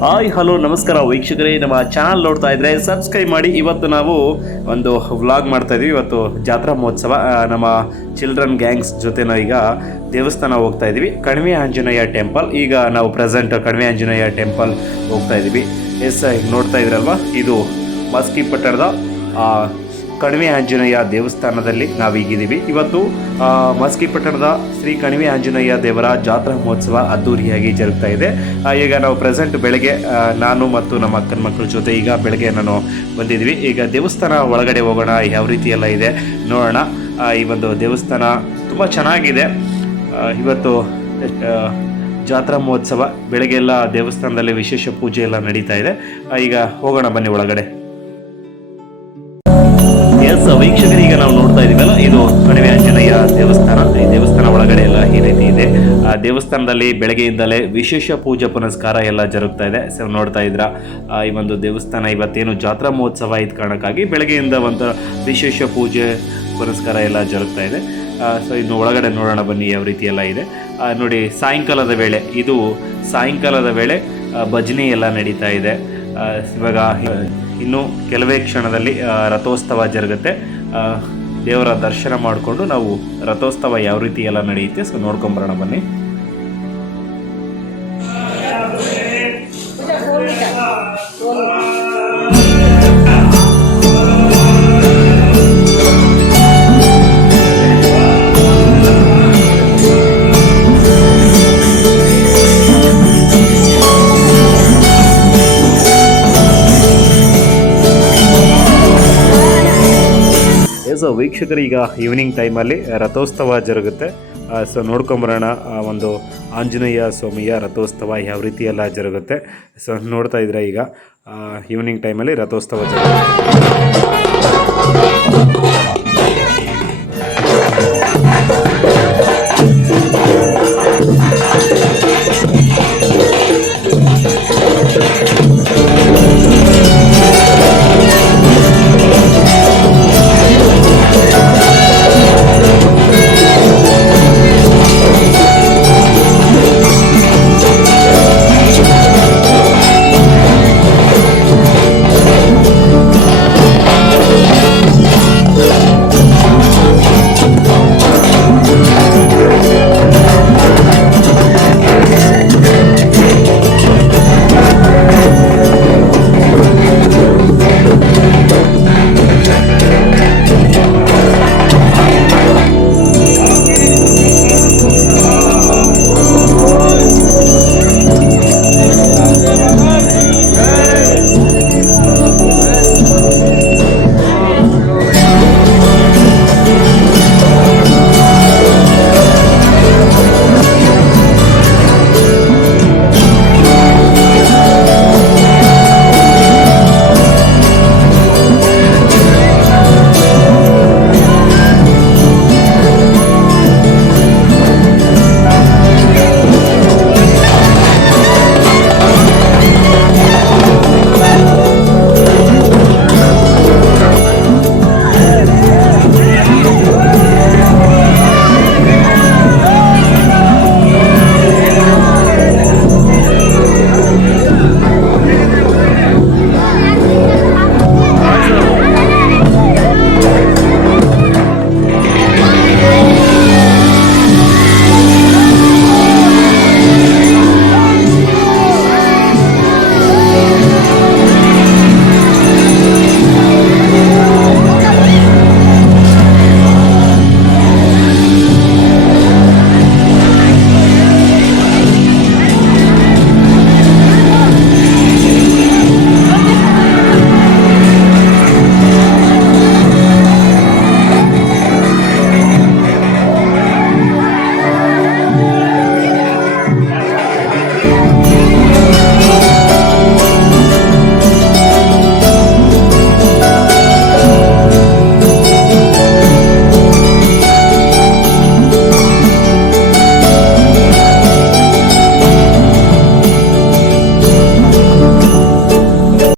Hi hello ನಮಸ್ಕಾರ ವೀಕ್ಷಕರೇ, ನಮ್ಮ ಚಾನಲ್ ನೋಡ್ತಾ ಇದ್ರೆ ಸಬ್ಸ್ಕ್ರೈಬ್ ಮಾಡಿ. ಇವತ್ತು ನಾವು ಒಂದು ವ್ಲಾಗ್ ಮಾಡ್ತಾ ಇದೀವಿ. ಇವತ್ತು ಜಾತ್ರಾ ಮಹೋತ್ಸವ, ನಮ್ಮ ಚಿಲ್ಡ್ರನ್ ಗ್ಯಾಂಗ್ಸ್ ಜೊತೆ ನಾವು ಈಗ ದೇವಸ್ಥಾನ ಹೋಗ್ತಾ ಇದೀವಿ, ಕಣಿವೆ ಆಂಜನೇಯ ಟೆಂಪಲ್. ಈಗ ನಾವು ಪ್ರೆಸೆಂಟ್ ಕಣಿವೆ ಆಂಜನೇಯ ಟೆಂಪಲ್ ಹೋಗ್ತಾ ಇದೀವಿ. ಎಸ್, ಈಗ ನೋಡ್ತಾ ಇದ್ರಲ್ವಾ, ಇದು ಮಸ್ಕಿ ಪಟ್ಟಣದ ಕಣಿವೆ ಆಂಜನೇಯ ದೇವಸ್ಥಾನದಲ್ಲಿ ನಾವೀಗಿದ್ದೀವಿ. ಇವತ್ತು ಮಸ್ಕಿ ಪಟ್ಟಣದ ಶ್ರೀ ಕಣಿವೆ ಆಂಜನೇಯ ದೇವರ ಜಾತ್ರಾ ಮಹೋತ್ಸವ ಅದ್ದೂರಿಯಾಗಿ ಜರುಗ್ತಾ ಇದೆ. ಈಗ ನಾವು ಪ್ರೆಸೆಂಟ್ ಬೆಳಗ್ಗೆ ನಾನು ಮತ್ತು ನಮ್ಮ ಅಕ್ಕನ ಮಕ್ಕಳ ಜೊತೆ ಈಗ ಬೆಳಗ್ಗೆ ನಾನು ಬಂದಿದ್ವಿ. ಈಗ ದೇವಸ್ಥಾನ ಒಳಗಡೆ ಹೋಗೋಣ, ಯಾವ ರೀತಿ ಎಲ್ಲ ಇದೆ ನೋಡೋಣ. ಈ ಒಂದು ದೇವಸ್ಥಾನ ತುಂಬ ಚೆನ್ನಾಗಿದೆ. ಇವತ್ತು ಜಾತ್ರಾ ಮಹೋತ್ಸವ, ಬೆಳಗ್ಗೆಲ್ಲ ದೇವಸ್ಥಾನದಲ್ಲಿ ವಿಶೇಷ ಪೂಜೆ ಎಲ್ಲ ನಡೀತಾ ಇದೆ. ಈಗ ಹೋಗೋಣ ಬನ್ನಿ ಒಳಗಡೆ. ಎಸ್ ವೀಕ್ಷಕರು, ಈಗ ನಾವು ನೋಡ್ತಾ ಇದೀವಲ್ಲ, ಇದು ಕಣಿವೆ ಆಂಜನೇಯ ದೇವಸ್ಥಾನ. ಈ ದೇವಸ್ಥಾನ ಒಳಗಡೆ ಎಲ್ಲ ಈ ರೀತಿ ಇದೆ. ಆ ದೇವಸ್ಥಾನದಲ್ಲಿ ಬೆಳಗ್ಗೆಯಿಂದಲೇ ವಿಶೇಷ ಪೂಜೆ ಪುನಸ್ಕಾರ ಎಲ್ಲ ಜರುಗ್ತಾ ಇದೆ. ಸೊ ನೋಡ್ತಾ ಇದ್ರ ಈ ಒಂದು ದೇವಸ್ಥಾನ ಇವತ್ತೇನು ಜಾತ್ರಾ ಮಹೋತ್ಸವ ಇದ್ದ ಕಾರಣಕ್ಕಾಗಿ ಬೆಳಗ್ಗೆಯಿಂದ ಒಂದು ವಿಶೇಷ ಪೂಜೆ ಪುನಸ್ಕಾರ ಎಲ್ಲ ಜರುಗ್ತಾ ಇದೆ. ಸೊ ಇನ್ನು ಒಳಗಡೆ ನೋಡೋಣ ಬನ್ನಿ ಯಾವ ರೀತಿ ಎಲ್ಲ ಇದೆ. ನೋಡಿ, ಸಾಯಂಕಾಲದ ವೇಳೆ, ಇದು ಸಾಯಂಕಾಲದ ವೇಳೆ ಭಜನೆ ಎಲ್ಲ ನಡೀತಾ ಇದೆ. ಇವಾಗ ಇನ್ನು ಕೆಲವೇ ಕ್ಷಣದಲ್ಲಿ ರಥೋತ್ಸವ ಜರುಗುತ್ತೆ. ದೇವರ ದರ್ಶನ ಮಾಡಿಕೊಂಡು ನಾವು ರಥೋತ್ಸವ ಯಾವ ರೀತಿ ಎಲ್ಲ ನಡೆಯುತ್ತೆ ಸೊ ನೋಡ್ಕೊಂಬರೋಣ ಬನ್ನಿ. ಸೊ ವೀಕ್ಷಕರು, ಈಗ ಈವ್ನಿಂಗ್ ಟೈಮಲ್ಲಿ ರಥೋತ್ಸವ ಜರುಗುತ್ತೆ. ಸೊ ನೋಡ್ಕೊಂಬರೋಣ ಒಂದು ಆಂಜನೇಯ ಸ್ವಾಮಿಯ ರಥೋತ್ಸವ ಯಾವ ರೀತಿ ಎಲ್ಲ ಜರುಗುತ್ತೆ. ಸೊ ನೋಡ್ತಾ ಇದ್ರೆ ಈಗ ಈವ್ನಿಂಗ್ ಟೈಮಲ್ಲಿ ರಥೋತ್ಸವ ಜರುಗುತ್ತೆ.